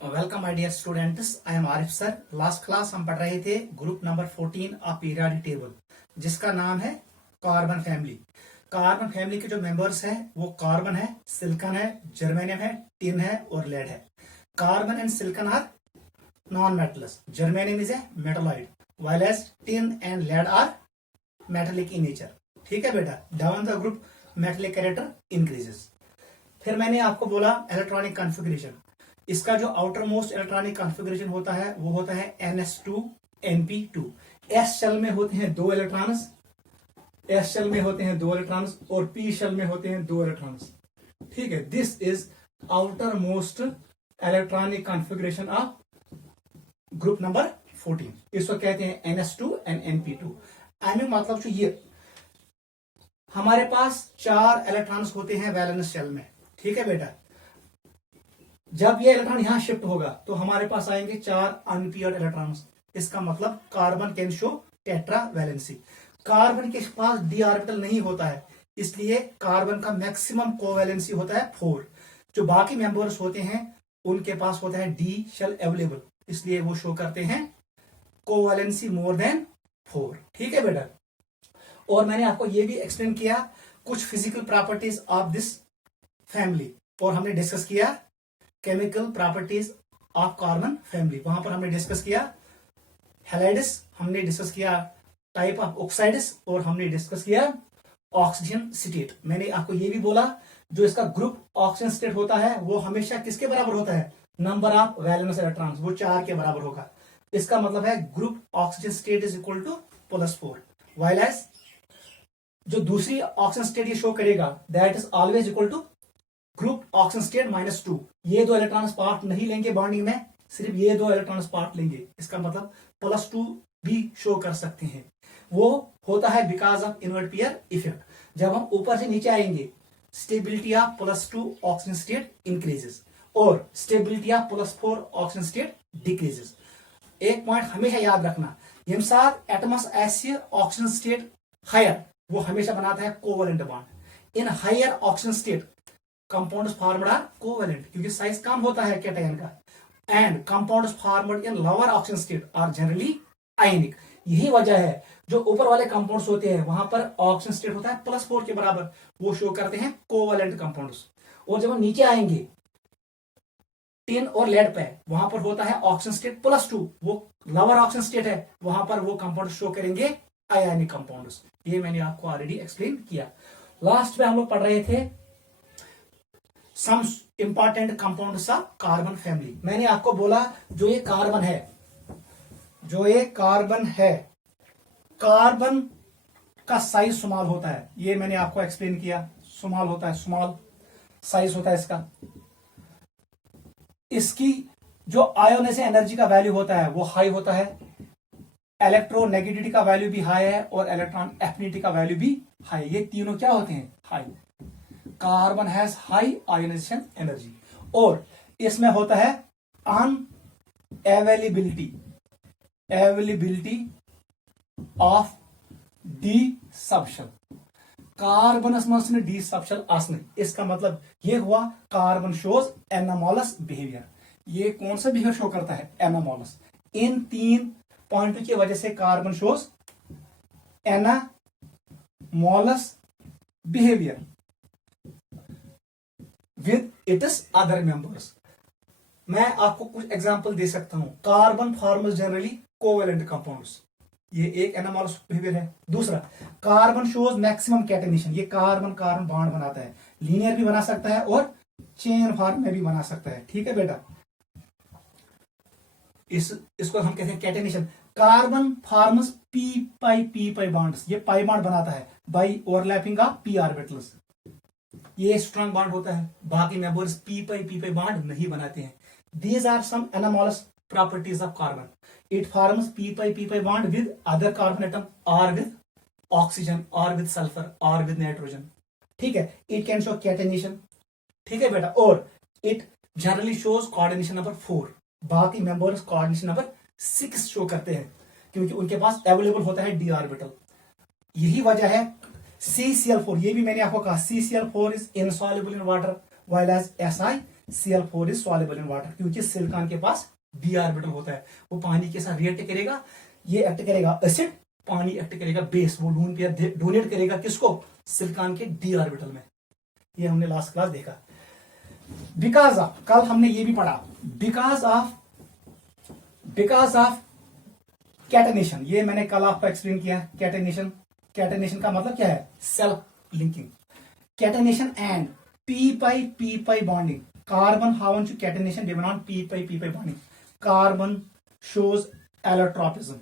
Welcome my dear students, I am Arif sir. Last class हम पढ़ रहे थे group number 14 of periodic table, जिसका नाम है कार्बन फैमिली। कार्बन फैमिली के जो मेंबर्स हैं वो कार्बन है, सिलिकॉन है, जर्मेनियम है, टिन है और लेड है। Carbon and silicon are non metals, germanium is a metalloid, while as tin and lead are metallic in nature। ठीक है बेटा, down the group metallic character increases. फिर मैंने आपको बोला इलेक्ट्रॉनिक कॉन्फ़िगरेशन। इसका जो आउटर मोस्ट इलेक्ट्रॉनिक कॉन्फ़िगरेशन होता है वो होता है NS2 NP2। एस शेल में होते हैं दो इलेक्ट्रॉन्स, एस शेल में होते हैं दो इलेक्ट्रॉन्स और पी शेल में होते हैं दो इलेक्ट्रॉन्स। ठीक है, this is outer most electronic configuration of group number 14। इसको कहते हैं NS2 एंड NP2। आई मतलब जो ये हमारे पास 4 इलेक्ट्रॉन्स होते हैं वैलेंस शेल में। ठीक है बेटा, जब ये इलेक्ट्रॉन यहां शिफ्ट होगा तो हमारे पास आएंगे 4 अनपेयर्ड इलेक्ट्रॉन्स। इसका मतलब carbon can show tetra valency. Carbon के पास डी ऑर्बिटल नहीं होता है, इसलिए कार्बन का मैक्सिमम कोवैलेंसी होता है 4। जो बाकी मेंबर्स होते हैं उनके पास होता है डी शेल अवेलेबल, इसलिए वो शो करते हैं कोवैलेंसी मोर देन 4। ठीक है बेटा, और मैंने आपको ये भी एक्सप्लेन किया कुछ physical properties of this family, और हमने डिस्कस किया chemical properties of carbon family. वहां पर हमने डिस्कस किया हैलाइड्स, हमने डिस्कस किया टाइप ऑफ ऑक्साइड्स, और हमने डिस्कस किया ऑक्सीजन स्टेट। मैंने आपको ये भी बोला जो इसका ग्रुप ऑक्सीजन स्टेट होता है वो हमेशा किसके बराबर होता है? नंबर ऑफ वैलेंस इलेक्ट्रॉन्स, वो 4 के बराबर होगा। इसका मतलब है group oxygen state is equal to +4, while as जो दूसरी ऑक्सीजन स्टेट ये शो करेगा that is always equal to group oxygen state -2। ये दो इलेक्ट्रॉन्स पार्ट नहीं लेंगे बॉन्डिंग में, सिर्फ ये दो इलेक्ट्रॉन्स पार्ट लेंगे। इसका मतलब +2 भी शो कर सकते हैं। वो होता है because of inert pair effect. जब हम ऊपर से नीचे आएंगे stability of +2 oxygen state increases और stability of +4 oxygen state decreases. एक पॉइंट हमेशा याद रखना, यम साथ एटमस आसि ऑक्सीजन स्टेट हायर, वो हमेशा बनाता है covalent bond. In higher oxygen state compounds formed are covalent, क्योंकि साइज कम होता है कैटायन का, and compounds formed in lower oxygen state are generally ionic. यही वजह है जो ऊपर वाले कंपाउंड्स होते हैं वहां पर ऑक्सीजन स्टेट होता है +4 के बराबर, वो शो करते हैं कोवैलेंट कंपाउंड्स। और जब हम नीचे आएंगे टिन और लेड पे, वहां पर होता है ऑक्सीजन स्टेट +2, वो लोअर ऑक्सीजन स्टेट है, वहां पर वो कंपाउंड शो करेंगे आयनिक कंपाउंड्स। ये मैंने आपको ऑलरेडी एक्सप्लेन किया। लास्ट में हम लोग पढ़ रहे थे some important compounds of carbon family. मैंने आपको बोला जो ये कार्बन है, जो ये कार्बन है, कार्बन का साइज स्मॉल होता है। ये मैंने आपको एक्सप्लेन किया, स्मॉल होता है, स्मॉल साइज होता है इसका। इसकी जो आयोनाइजेशन एनर्जी का वैल्यू होता है वो हाई होता है, इलेक्ट्रोनेगेटिविटी का वैल्यू भी हाई है और इलेक्ट्रॉन एफिनिटी का वैल्यू भी हाई। ये तीनों क्या होते हैं? High. Carbon has high ionisation energy. और इसमें होता है availability of D subshell. Carbons में डी सबशेल आसने, इसका मतलब ये हुआ कार्बन शोज एनामोलस बिहेवियर। ये कौन सा बिहेवियर शो करता है? एनामोलस। इन 3 पॉइंटों की वजह से carbon shows anomalous behaviour with its other members. मैं आपको कुछ एग्जांपल दे सकता हूं। Carbon forms generally covalent compounds, ये एक एनामोलस बिहेवियर है। दूसरा, कार्बन शोज मैक्सिमम कैटेनेशन, ये कार्बन कार्बन बॉन्ड बनाता है, लीनियर भी बना सकता है और चेन फॉर्म में भी बना सकता है। ठीक है बेटा, इसको हम कहते हैं catenation. Carbon forms p bonds, ये पाई बॉन्ड बनाता है by overlapping of p orbitals. ये स्ट्रॉन्ग बॉन्ड होता है, बाकी मेंबर्स p बॉन्ड नहीं बनाते हैं। These are some anomalous properties of carbon. It forms p bond with other carbon atom और विद ऑक्सीजन और विद सल्फर और विद नाइट्रोजन। ठीक है, इट कैन शो कैटेनेशन। ठीक है बेटा, और it generally shows coordination number 4। बाकी मेंबर्स कोऑर्डिनेशन नंबर 6 शो करते हैं, क्योंकि उनके पास अवेलेबल होता है डी ऑर्बिटल। यही वजह है CCl4, ये भी मैंने आपको कहा CCl4 is insoluble in water, while as Si Cl4 is soluble in water, क्योंकि सिलिकॉन के पास d ऑर्बिटल होता है, वो पानी के साथ रिएक्ट करेगा, ये एक्ट करेगा एसिड, पानी एक्ट करेगा बेस, वो लून पेयर डोनेट करेगा किसको, सिलिकॉन के d ऑर्बिटल में। ये हमने लास्ट क्लास देखा। बिकॉज ऑफ, कल हमने ये भी पढ़ा, बिकॉज ऑफ कैटेनेशन, ये मैंने कल आपको एक्सप्लेन किया। कैटेनेशन का मतलब क्या है, self linking. Catenation and p pi bonding, carbon haven to catenation depend on p pi bonding. Carbon shows allotropism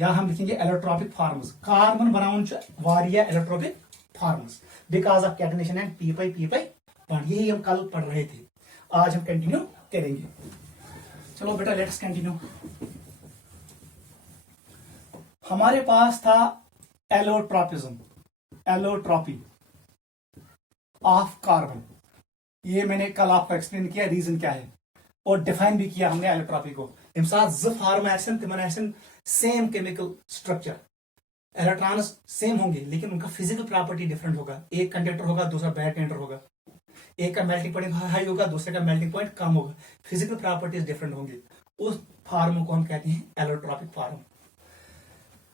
या हम लिखेंगे allotropic forms. Carbon बनाउन वारिया allotropic forms because of catenation and p pi bond. यही हम कल पढ़ रहे थे, आज हम कंटिन्यू करेंगे। चलो बेटा लेट्स कंटिन्यू। हमारे पास था एलोट्रॉपी ऑफ कार्बन, ये मैंने कल आपको एक्सप्लेन किया रीजन क्या है, और डिफाइन भी किया हमने एलोट्रॉपी को। तम साथ फार्म आसन तिमन आसन same chemical structure, electrons same होंगे लेकिन उनका फिजिकल प्रॉपर्टी डिफरेंट होगा। एक कंडक्टर होगा, दूसरा बैड कंडक्टर होगा, एक का मेल्टिंग पॉइंट हाई होगा, दूसरे का मेल्टिंग पॉइंट कम होगा, फिजिकल प्रॉपर्टीज डिफरेंट होंगे। उस फार्म को हम कहते हैं एलोट्रॉपिक फार्म।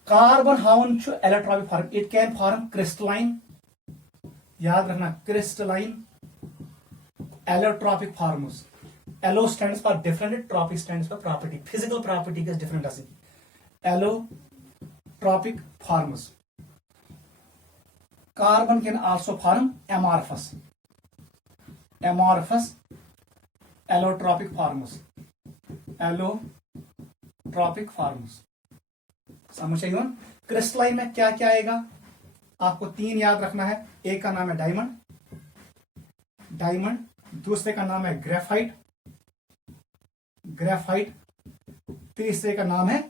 कार्बन हाउन allotropic form, it can form crystalline, याद रखना crystalline allotropic forms. Allo stands for different, tropic stands for property, physical property के डिफरेंट आसी। Allotropic forms. Carbon can also form amorphous allotropic forms। समझ आई? Crystalline में क्या क्या आएगा, आपको तीन याद रखना है। एक का नाम है डायमंड, दूसरे का नाम है ग्रेफाइट, तीसरे का नाम है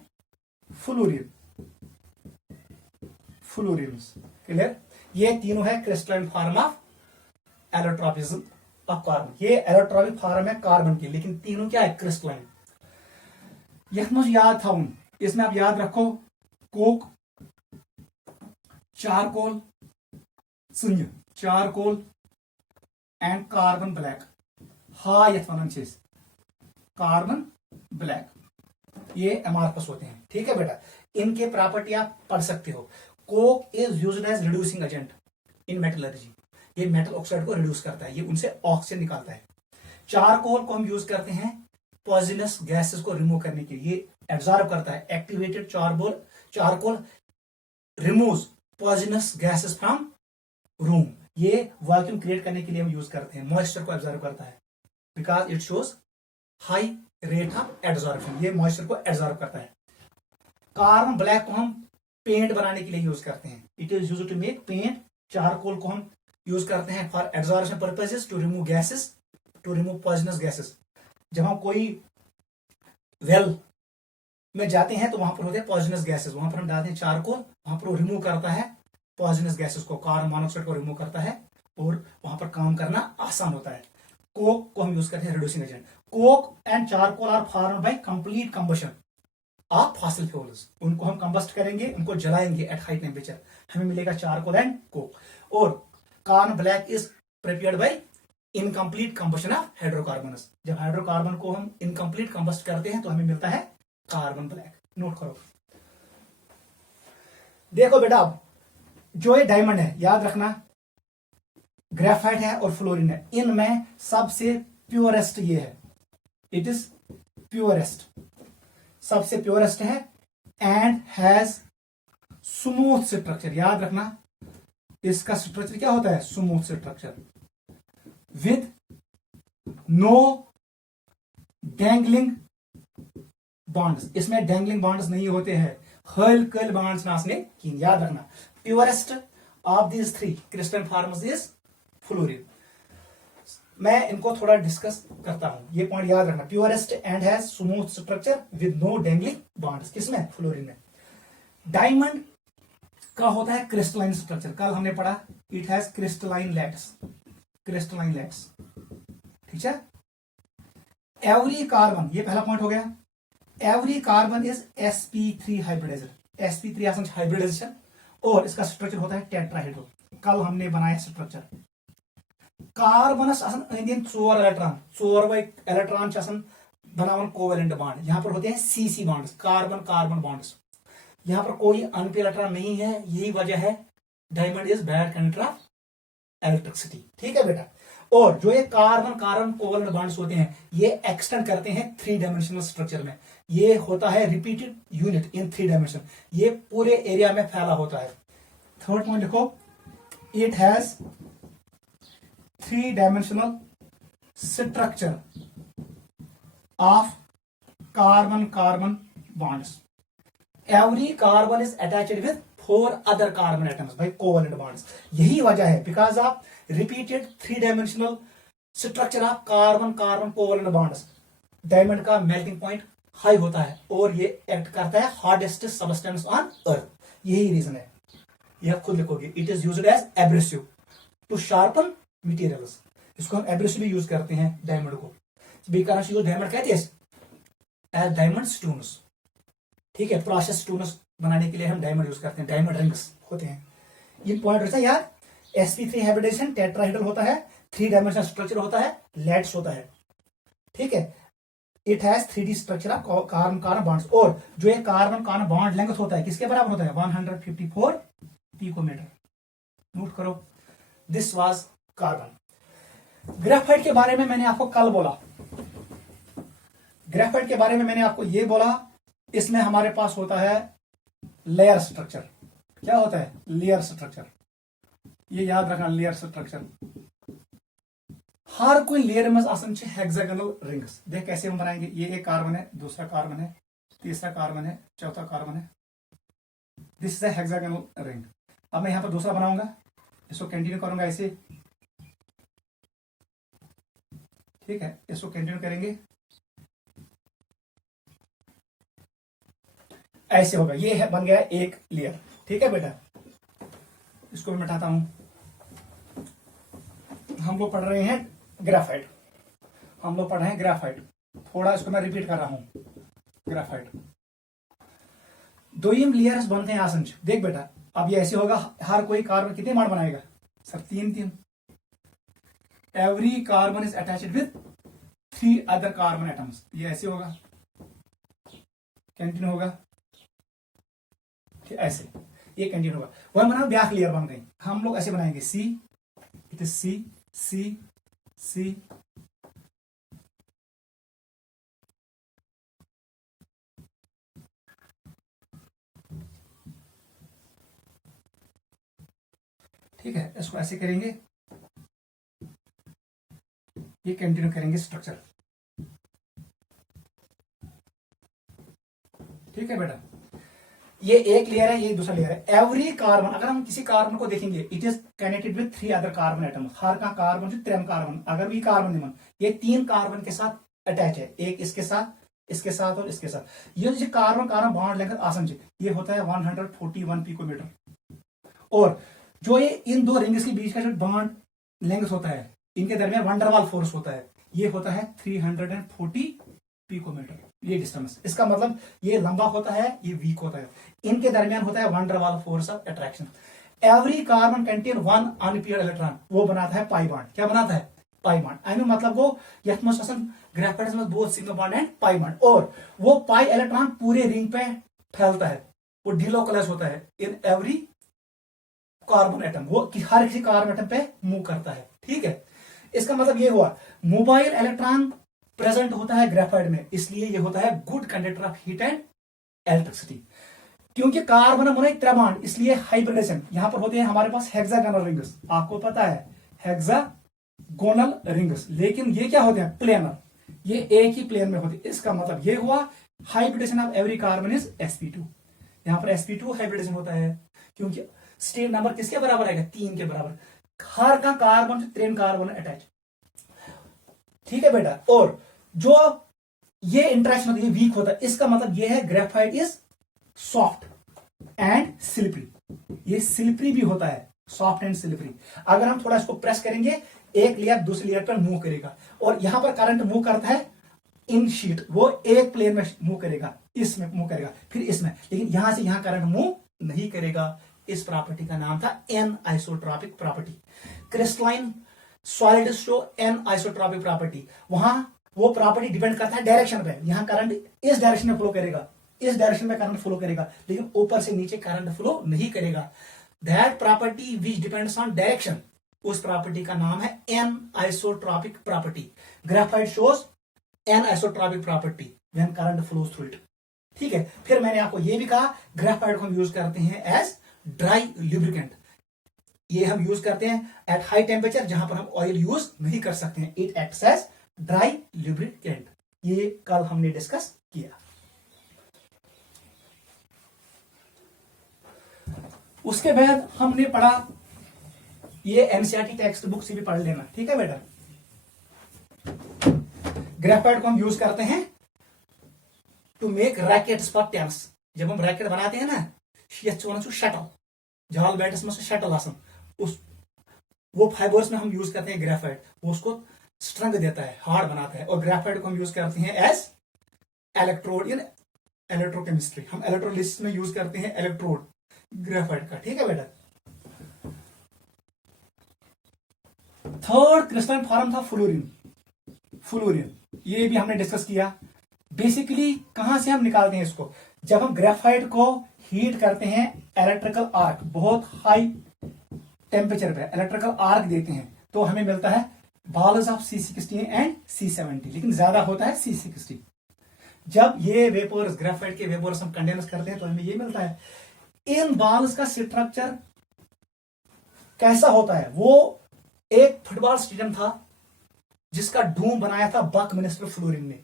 फ्लोरीन्स। क्लियर? ये तीनों है crystalline form of allotropism of carbon. ये एलोट्रॉपिक फॉर्म है कार्बन की, लेकिन तीनों क्या है, क्रिस्टलाइन। यह मुझे याद था, इसमें आप याद रखो Coke, charcoal and carbon black. हाँ यथ वन कार्बन ब्लैक, ये एमार्फस होते हैं। ठीक है बेटा, इनके प्रॉपर्टी आप पढ़ सकते हो। Coke is used as reducing agent in metallurgy, ये मेटल ऑक्साइड को रिड्यूस करता है, ये उनसे ऑक्सीजन निकालता है। चारकोल को हम यूज करते हैं पॉइजनस गैसेस को रिमूव करने के लिए, ये एब्जॉर्ब करता है। Activated charcoal removes poisonous gases from room, ये वैक्यूम क्रिएट करने के लिए हम यूज करते हैं। मॉइस्चर को एब्जॉर्ब करता है because it shows high rate of absorption, ये मॉइस्चर को एब्जॉर्ब करता है। कार्बन ब्लैक को हम पेंट बनाने के लिए यूज करते हैं, it is used to make paint. Charcoal को हम यूज करते हैं for absorption purposes, to remove gases, to remove poisonous gases. जब हम कोई वेल में जाते हैं तो वहां पर होते हैं पॉइजनस गैसेस, वहां पर हम डालते हैं चारकोल, वहां पर वो रिमूव करता है पॉइजनस गैसेस को, कार्बन मोनोऑक्साइड को रिमूव करता है और वहां पर काम करना आसान होता है। कोक को हम यूज करते हैं reducing agent. Coke and charcoal are formed by complete combustion of fossil fuels, उनको हम कंबस्ट करेंगे, उनको जलाएंगे एट हाई टेम्परेचर, हमें मिलेगा चारकोल एंड कोक। और carbon black is prepared by incomplete combustion of hydrocarbons, जब हाइड्रोकार्बन को हम इनकम्प्लीट कंबस्ट करते हैं तो हमें मिलता है कार्बन ब्लैक। नोट करो। देखो बेटा, अब जो ये डायमंड है याद रखना, ग्रेफाइट है और फ्लोरीन है, इनमें सबसे प्योरेस्ट ये है, इट इज प्योरेस्ट, सबसे प्योरेस्ट है एंड हैज स्मूथ स्ट्रक्चर। याद रखना इसका स्ट्रक्चर क्या होता है, smooth structure with no dangling bonds, इसमें डैंगलिंग बॉन्ड्स नहीं होते हैं, हल्कल बॉन्ड्स नासने की। याद रखना purest of this three crystal forms is fluorine. मैं इनको थोड़ा डिस्कस करता हूं, ये पॉइंट याद रखना। Purest and has smooth structure with no dangling bonds, किसमें, फ्लोरीन में। डायमंड का होता है क्रिस्टलाइन स्ट्रक्चर, कल हमने पढ़ा, इट हैज क्रिस्टलाइन लैट्स, ठीक है। एवरी कार्बन, ये पहला पॉइंट हो गया, every carbon is sp3 hybridization, sp3 hybridization, और इसका स्ट्रक्चर होता है टेट्राहेड्रल, कल हमने बनाया स्ट्रक्चर। कार्बनस आसन अंदि 4 इलेक्ट्रॉन, 4 इलेक्ट्रॉन बनावन कोवेलेंट बॉन्ड। यहाँ पर होते हैं CC bonds, carbon carbon bonds. यहाँ पर कोई अनपी इलेक्ट्रॉन नहीं है, यही वजह है diamond is bad conductor of electricity. ठीक है बेटा। और जो ये कार्बन कार्बन कोवेलेंट बॉन्ड्स होते हैं ये एक्सटेंड करते हैं 3 डायमेंशनल स्ट्रक्चर में। ये होता है रिपीटेड यूनिट इन 3 डायमेंशन, ये पूरे एरिया में फैला होता है। थर्ड पॉइंट लिखो, it has 3 dimensional structure of carbon carbon bonds. Every carbon is attached with 4 other carbon atoms bye covalent bonds. यही वजह है, because of repeated 3 dimensional structure of carbon carbon covalent bonds, diamond का melting point high होता है और ये act करता है हार्डेस्ट सबस्टेंस ऑन अर्थ। यही रीजन है, यह खुद लिखोगे। It is used as abrasive to sharpen materials. इसको हम एब्रेसिव भी यूज करते हैं डायमंड को, बिकॉज यूज डायमंड कहते हैं एज डायमंड स्टोन्स। ठीक है, प्रोसेस स्टोन्स बनाने के लिए हम डायमंड यूज करते हैं, डायमंड रिंग्स होते हैं। ये पॉइंट रहता है यार। sp3 हाइब्रिडेशन टेट्राहेड्रल होता है, 3 डायमेंशनल स्ट्रक्चर होता है, लैट्स होता है। ठीक है, it has 3D structure of carbon carbon bonds. और जो ये कार्बन कार्बन बॉन्ड लेंथ होता है किसके बराबर होता है? 154 पिकोमीटर। नोट करो, दिस वाज कार्बन। ग्रेफाइट के बारे में मैंने आपको कल बोला, ग्रेफाइट के बारे में मैंने आपको ये बोला, इसमें हमारे पास होता है लेयर स्ट्रक्चर। क्या होता है? Layer structure. ये याद रखना, लेयर स्ट्रक्चर। हर कोई लेयर में आसन हेक्सागोनल रिंग्स। देख कैसे हम बनाएंगे। ये एक कार्बन है, दूसरा कार्बन है, तीसरा कार्बन है, चौथा कार्बन है। This is a hexagonal ring. अब मैं यहां पर दूसरा बनाऊंगा, इसको कंटिन्यू करूंगा ऐसे। ठीक है, इसको कंटिन्यू करेंगे ऐसे होगा। ये है, बन गया एक लेयर। ठीक है बेटा, इसको भी मिटाता हूं। हम लोग पढ़ रहे हैं ग्रेफाइट, हम लोग पढ़ रहे हैं ग्रेफाइट। थोड़ा इसको मैं रिपीट कर रहा हूं। ग्रेफाइट दो ही लेयर्स बनते हैं आसंज। देख बेटा, अब ये ऐसे होगा। हर कोई कार्बन कितने बॉन्ड बनाएगा sir? 3 every carbon is attached with 3 other carbon atoms. ये ऐसे होगा, कंटिन्यू होगा ऐसे, ये कंटिन्यू होगा। वह बना ब्याक लेयर बन गई। हम लोग ऐसे बनाएंगे, सी, इट इज सी, सी, सी, ठीक है। इसको ऐसे करेंगे, ये कंटिन्यू करेंगे स्ट्रक्चर। ठीक है बेटा, ये एक लेयर है, ये दूसरा लेयर है। एवरी कार्बन, अगर हम किसी कार्बन को देखेंगे, it is connected with 3 other carbon atoms. हर का कार्बन जो 3 कार्बन, अगर भी कार्बन निमन, ये 3 कार्बन के साथ अटैच है। एक इसके साथ, इसके साथ और इसके साथ। ये जो कार्बन कार्बन बॉन्ड लेंथ आसन ये होता है 141 पिकोमीटर। और जो ये इन 2 रिंग्स के बीच का जो बॉन्ड लेंथ होता है, इनके दरमियान वंडरवाल फोर्स होता है, ये होता है 340 पिकोमीटर। ये डिस्टेंस, इसका मतलब ये लंबा होता है, ये वीक होता है। इनके दरमियान होता है van der Waals force of attraction. Every carbon contain 1 unpaired electron. वो बनाता है पाई बॉन्ड। क्या बनाता है? Pi bond. आई मीन मतलब वो ग्रेफाइट में both single bond and pi bond. और वो पाई इलेक्ट्रॉन पूरे रिंग पे फैलता है, वो डिलोकलाइज होता है इन एवरी कार्बन एटम। वो कि हर किसी कार्बन एटम पे मूव करता है। ठीक है, इसका मतलब ये हुआ मोबाइल इलेक्ट्रॉन प्रेजेंट होता है ग्रेफाइट में, इसलिए ये होता है good conductor of heat and electricity. क्योंकि कार्बन मोनो 3 बॉन्ड, इसलिए हाइब्रिडेशन। यहां पर होते हैं हमारे पास हेक्सागोनल रिंग्स। आपको पता है हेक्सागोनल रिंग्स, लेकिन ये क्या होते हैं? प्लेनर। ये एक ही प्लेन में होते हैं। इसका मतलब ये हुआ hybridization of every carbon is sp2। यहां पर sp2 हाइब्रिडेशन होता है क्योंकि स्टेट नंबर किसके बराबर आएगा? 3 के बराबर। हर का कार्बन 3 कार्बन अटैच। ठीक है बेटा, और जो ये इंटरेक्शन होती है वीक होता है, इसका मतलब ये है graphite is soft and slippery. ये स्लिपरी भी होता है, सॉफ्ट एंड स्लिपरी। अगर हम थोड़ा इसको प्रेस करेंगे, एक लेयर दूसरी लेयर पर मूव करेगा। और यहां पर करंट मूव करता है इन शीट, वो एक प्लेन में मूव करेगा, इसमें मूव करेगा, फिर इसमें, लेकिन यहां से यहां करंट मूव नहीं करेगा। इस प्रॉपर्टी का नाम था an isotropic property. Crystalline solid show an isotropic property, वहां वो प्रॉपर्टी डिपेंड करता है डायरेक्शन पे, यहां करंट इस डायरेक्शन में फ्लो करेगा, इस डायरेक्शन में करंट फ्लो करेगा, लेकिन ऊपर से नीचे करंट फ्लो नहीं करेगा। That property which depends on direction, उस प्रॉपर्टी का नाम है an isotropic property. Graphite shows an isotropic property when current flows through it. ठीक है, फिर मैंने आपको यह भी कहा ग्रेफाइट को हम यूज करते हैं एज ड्राई लुब्रिकेंट, ये हम यूज करते हैं एट हाई टेम्परेचर जहां पर हम ऑयल यूज नहीं कर सकते हैं। It acts as dry lubricant, ये कल हमने डिस्कस किया। उसके बाद हमने पढ़ा, ये एनसीईआरटी टेक्स्ट बुक से भी पढ़ लेना, ठीक है बेटा। ग्रेफाइट को हम यूज करते हैं to make rackets for tanks, जब हम रैकेट बनाते हैं ना, शटल जाल बैटस में शटल आसन, उस वो फाइबर्स में हम यूज करते हैं ग्रेफाइट, वो उसको स्ट्रेंथ देता है, हार्ड बनाता है। और ग्रेफाइट को हम यूज करते हैं एज इलेक्ट्रोड इन इलेक्ट्रोकेमिस्ट्री, हम इलेक्ट्रोलिसिस में यूज करते हैं इलेक्ट्रोड ग्रेफाइट का, ठीक है बेटा। थर्ड क्रिस्टलाइन फॉर्म था फ्लोरीन, फ्लोरीन ये भी हमने डिस्कस किया। बेसिकली कहां से हम निकालते हैं इसको, जब हम ग्रेफाइट को हीट करते हैं इलेक्ट्रिकल आर्क, बहुत हाई टेम्परेचर पे इलेक्ट्रिकल आर्क देते हैं, तो हमें मिलता है balls of C60 and C70, लेकिन ज्यादा होता है C60। जब ये वेपर्स, ग्रेफाइट के वेपर्स हम कंडेंस करते हैं तो हमें ये मिलता है। इन बॉल्स का स्ट्रक्चर कैसा होता है, वो एक फुटबॉल स्टेडियम था जिसका डूम बनाया था बकमिंस्टर फ्लोरीन ने,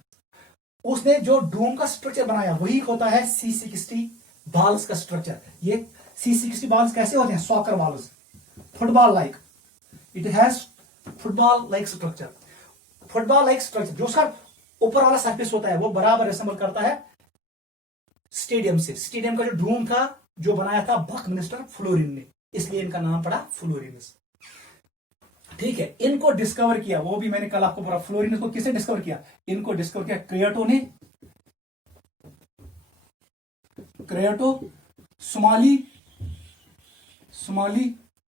उसने जो डूम का स्ट्रक्चर बनाया वही होता है C60 बॉल्स का स्ट्रक्चर। ये C60 बॉल्स कैसे होते हैं, soccer balls, football like, it has football like structure. Football like structure, जो उसका ऊपर वाला सरफेस होता है वो बराबर रिसेंबल करता है स्टेडियम से। स्टेडियम का जो डूम था जो बनाया था बकमिंस्टर फ्लोरीन ने, इसलिए इनका नाम पड़ा फ्लोरीनस। ठीक है, इनको डिस्कवर किया, वो भी मैंने कल आपको पढ़ा, फ्लोरीनस को किसने डिस्कवर किया, इनको डिस्कवर किया क्रिएटो ने, क्रिएटो, सुमाली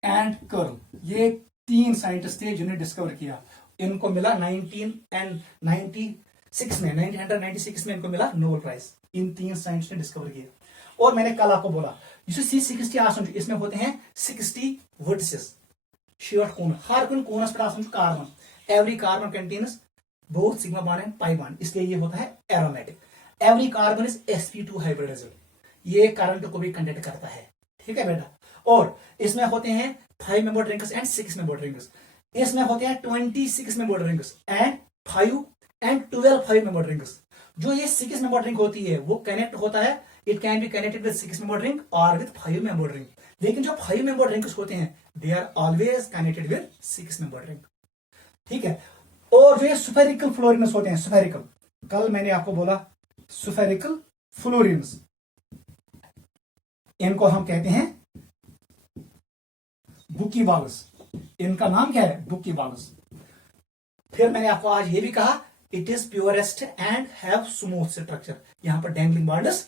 एंड कर्ल, ये 3 साइंटिस्ट थे जिन्हें डिस्कवर किया। इनको मिला 1996 में, 1996 में इनको मिला नोबेल प्राइज, इन 3 साइंटिस्ट ने डिस्कवर किया। और मैंने कल आपको बोला C60 आसन, इसमें होते हैं 60 वर्टिसेस, शीर्ट कोन, हर कोन कोनस पर आसन carbon, every carbon contains both sigma bond and pi bond, इसलिए ये होता है aromatic. Every carbon is sp2 hybridized, ये करंट को भी कंडक्ट करता है, ठीक है बेटा। और इसमें होते हैं 5 membered rings and 6 membered rings, इसमें होते हैं 26 membered rings and 5 and 12 5 membered rings. जो ये 6 मेंबर्ड रिंग होती है वो कनेक्ट होता है, it can be connected with 6 membered ring और विद 5 मेंबर्ड रिंग, लेकिन जो 5 मेंबर्ड रिंग्स होते हैं they are always connected with 6 membered ring, ठीक है। और जो ये स्फेरिकल फ्लोरिनस होते हैं, स्फेरिकल, कल मैंने आपको बोला स्फेरिकल फ्लोरिनस, इनको हम कहते हैं बुकीवाल्स, इनका नाम क्या है, बुकीवाल्स। फिर मैंने आपको आज ये भी कहा it is purest and have smooth structure, यहां पर डैंगलिंग बॉर्डर्स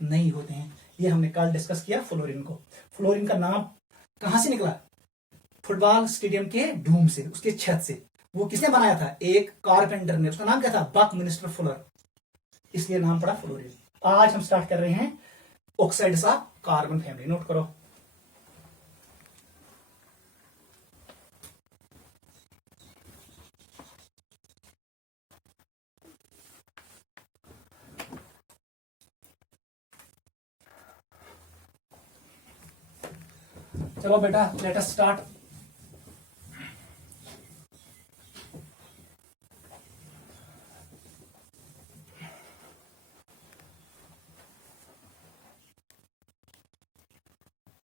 नहीं होते हैं, ये हमने कल डिस्कस किया फ्लोरीन को। फ्लोरीन का नाम कहां से निकला, फुटबॉल स्टेडियम के डूम से, उसके छत से, वो किसने बनाया था, एक कारपेंटर ने, उसका नाम क्या था, बकमिंस्टर फुलर, इसलिए नाम पड़ा फ्लोरीन। आज हम स्टार्ट कर रहे हैं oxides of carbon family, note करो। चलो बेटा लेट अस स्टार्ट